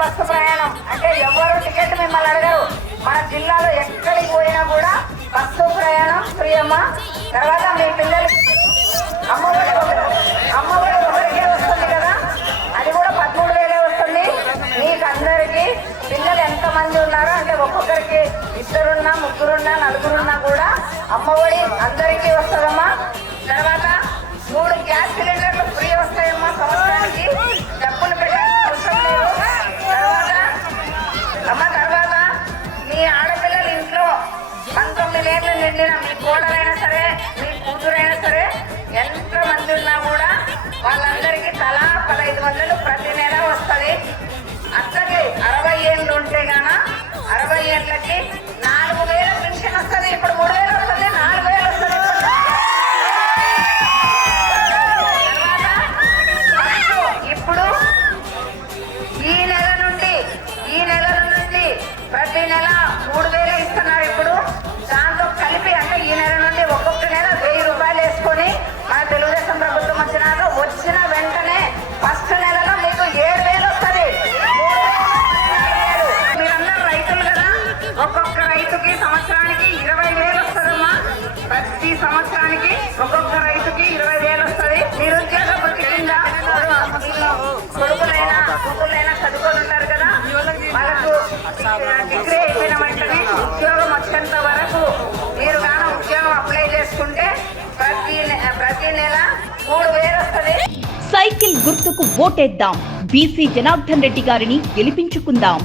Bus ప్రయాణం. అంటే ఎవరు టికెట్ మిమ్మల్ని అడగరు. మన జిల్లాలో ఎక్కడికి పోయినా కూడా బస్సు ప్రయాణం ఫ్రీ అమ్మా తర్వాత మీ పిల్లలు అమ్మఒడి అమ్మ అమ్మఒడి ఒకరికే వస్తుంది కదా? అది కూడా పదమూడు వేలే వస్తుంది. మీకు అందరికీ పిల్లలు ఎంతమంది ఉన్నారో అంటే ఒక్కొక్కరికి ఇద్దరున్నా ముగ్గురున్నా నలుగురున్నా కూడా అమ్మఒడి అందరికీ వస్తుందమ్మా. తర్వాత మూడు గ్యాస్ సిలిండర్ పంతొమ్మిది నిండిన మీ కోడలైనా సరే మీ కూతురైనా సరే ఎంత మంది ఉన్నా కూడా వాళ్ళందరికీ తలా పదహైదు వందలు ప్రతి నెల వస్తుంది. అట్లాగే అరవై ఏళ్ళు ఉంటే గాన అరవై ఏళ్ళకి నాలుగు వేల పెన్షన్ వస్తుంది. ఇప్పుడు మూడు వేలు వస్తుంది నాలుగు వేలు వస్తుంది. ఇప్పుడు ఈ నెల నుండి ఈ నెల నుండి ప్రతి నెల మూడు ప్రతి సంవత్సరానికి ఒక్కొక్క రైతుకి ఇరవై వేలు వస్తుంది. నిరుద్యోగ వృత్తి కింద కొడుకులైనా కూతుళ్ళైనా చదువుకొని ఉంటారు కదా. వాళ్ళకు డిగ్రీ అయిపోయిన వెంటనే ఉద్యోగం వచ్చేంత వరకు మీరు కానీ ఉద్యోగం అప్లై చేసుకుంటే ప్రతి ప్రతి నెల మూడు వేలు వస్తుంది. సైకిల్ గుర్తుకు ఓటేద్దాం. బీసీ జనార్దన్ రెడ్డి గారిని గెలిపించుకుందాం.